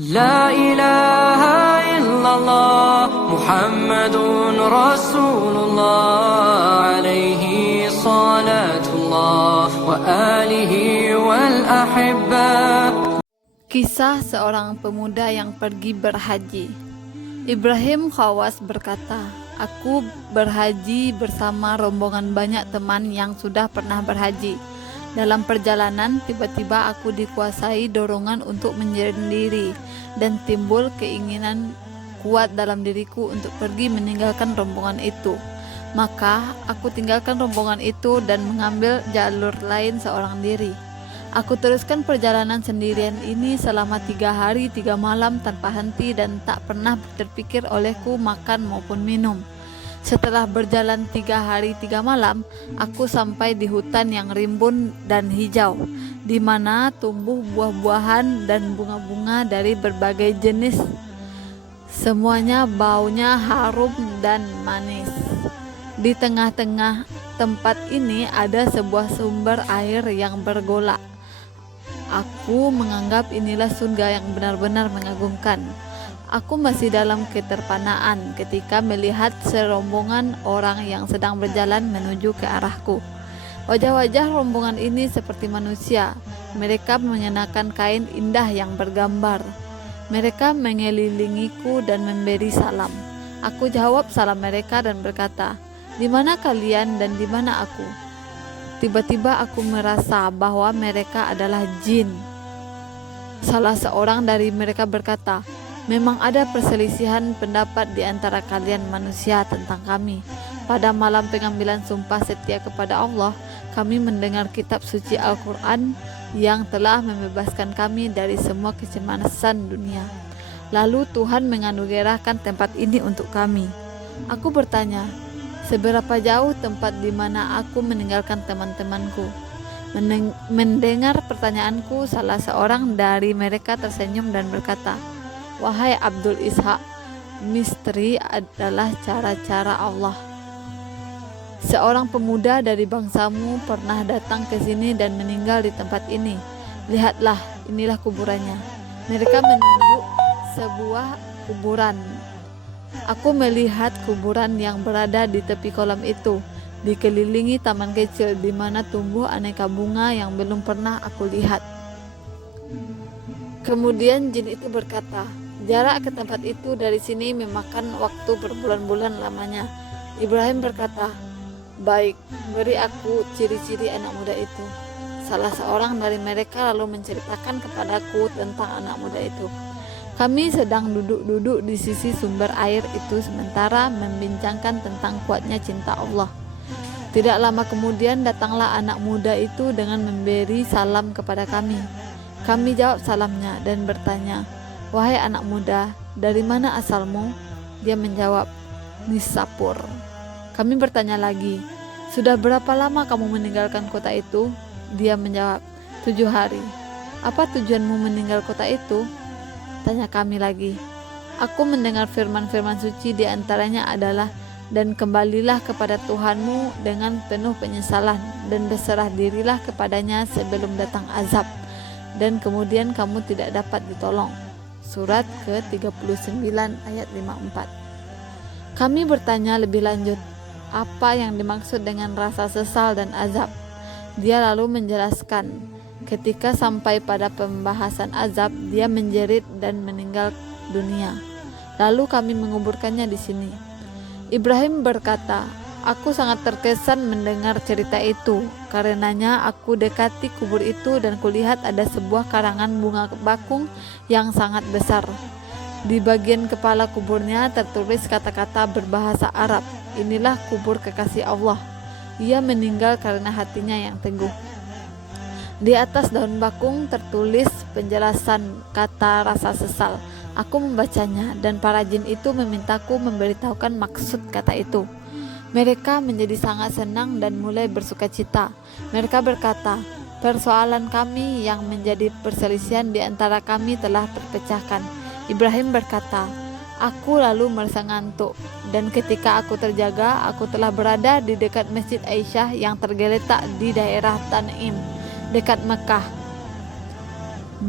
لا إله إلا الله محمد رسول الله عليه صلاة الله وآله والأحبة. Kisah seorang pemuda yang pergi berhaji. Ibrahim Khawas berkata, "Aku berhaji bersama rombongan banyak teman yang sudah pernah berhaji. Dalam perjalanan, tiba-tiba aku dikuasai dorongan untuk menyendiri dan timbul keinginan kuat dalam diriku untuk pergi meninggalkan rombongan itu. Maka aku tinggalkan rombongan itu dan mengambil jalur lain seorang diri. Aku teruskan perjalanan sendirian ini selama 3 hari 3 malam tanpa henti dan tak pernah terpikir olehku makan maupun minum. Setelah berjalan 3 hari 3 malam, aku sampai di hutan yang rimbun dan hijau, di mana tumbuh buah-buahan dan bunga-bunga dari berbagai jenis. Semuanya baunya harum dan manis. Di tengah-tengah tempat ini ada sebuah sumber air yang bergolak. Aku menganggap inilah surga yang benar-benar mengagumkan. Aku masih dalam keterpanaan ketika melihat serombongan orang yang sedang berjalan menuju ke arahku. Wajah-wajah rombongan ini seperti manusia. Mereka mengenakan kain indah yang bergambar. Mereka mengelilingiku dan memberi salam. Aku jawab salam mereka dan berkata, "Di mana kalian dan di mana aku?" Tiba-tiba aku merasa bahwa mereka adalah jin. Salah seorang dari mereka berkata, "Memang ada perselisihan pendapat di antara kalian manusia tentang kami. Pada malam pengambilan sumpah setia kepada Allah, kami mendengar kitab suci Al-Quran yang telah membebaskan kami dari semua kecemasan dunia. Lalu Tuhan menganugerahkan tempat ini untuk kami." Aku bertanya, "Seberapa jauh tempat di mana aku meninggalkan teman-temanku?" Mendengar pertanyaanku, salah seorang dari mereka tersenyum dan berkata, "Wahai Abdul Ishaq, misteri adalah cara-cara Allah. Seorang pemuda dari bangsamu pernah datang ke sini dan meninggal di tempat ini. Lihatlah, inilah kuburannya." Mereka menunjuk sebuah kuburan. Aku melihat kuburan yang berada di tepi kolam itu, dikelilingi taman kecil di mana tumbuh aneka bunga yang belum pernah aku lihat. Kemudian jin itu berkata, "Jarak ke tempat itu dari sini memakan waktu berbulan-bulan lamanya." Ibrahim berkata, "Baik, beri aku ciri-ciri anak muda itu." Salah seorang dari mereka lalu menceritakan kepadaku tentang anak muda itu. Kami sedang duduk-duduk di sisi sumber air itu sementara membincangkan tentang kuatnya cinta Allah. Tidak lama kemudian datanglah anak muda itu dengan memberi salam kepada kami. Kami jawab salamnya dan bertanya, "Wahai anak muda, dari mana asalmu?" Dia menjawab, "Nisapur." Kami bertanya lagi, "Sudah berapa lama kamu meninggalkan kota itu?" Dia menjawab, 7 hari. "Apa tujuanmu meninggal kota itu?" Tanya kami lagi. Aku mendengar firman-firman suci, di antaranya adalah, "Dan kembalilah kepada Tuhanmu dengan penuh penyesalan dan berserah dirilah kepadanya sebelum datang azab, dan kemudian kamu tidak dapat ditolong." Surat ke-39 ayat 54. Kami bertanya lebih lanjut, apa yang dimaksud dengan rasa sesal dan azab? Dia lalu menjelaskan, ketika sampai pada pembahasan azab, dia menjerit dan meninggal dunia. Lalu kami menguburkannya di sini. Ibrahim berkata, "Aku sangat terkesan mendengar cerita itu. Karenanya aku dekati kubur itu dan kulihat ada sebuah karangan bunga bakung yang sangat besar. Di bagian kepala kuburnya tertulis kata-kata berbahasa Arab, 'Inilah kubur kekasih Allah. Ia meninggal karena hatinya yang teguh.' Di atas daun bakung tertulis penjelasan kata rasa sesal. Aku membacanya dan para jin itu memintaku memberitahukan maksud kata itu. Mereka menjadi sangat senang dan mulai bersukacita. Mereka berkata, 'Persoalan kami yang menjadi perselisihan di antara kami telah terpecahkan.' Ibrahim berkata, 'Aku lalu merasa ngantuk, dan ketika aku terjaga, aku telah berada di dekat Masjid Aisyah yang tergeletak di daerah Tan'im, dekat Mekah.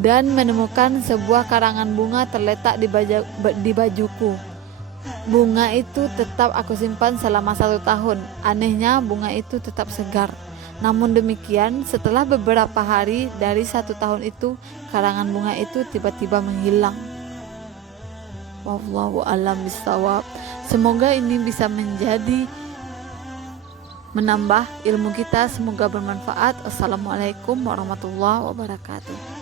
dan menemukan sebuah karangan bunga terletak di bajuku. Bunga itu tetap aku simpan selama 1 tahun. Anehnya bunga itu tetap segar. Namun demikian, setelah beberapa hari dari 1 tahun itu, karangan bunga itu tiba-tiba menghilang. Wallahu a'lam bishawab. Semoga ini bisa menambah ilmu kita, semoga bermanfaat. Assalamualaikum warahmatullahi wabarakatuh.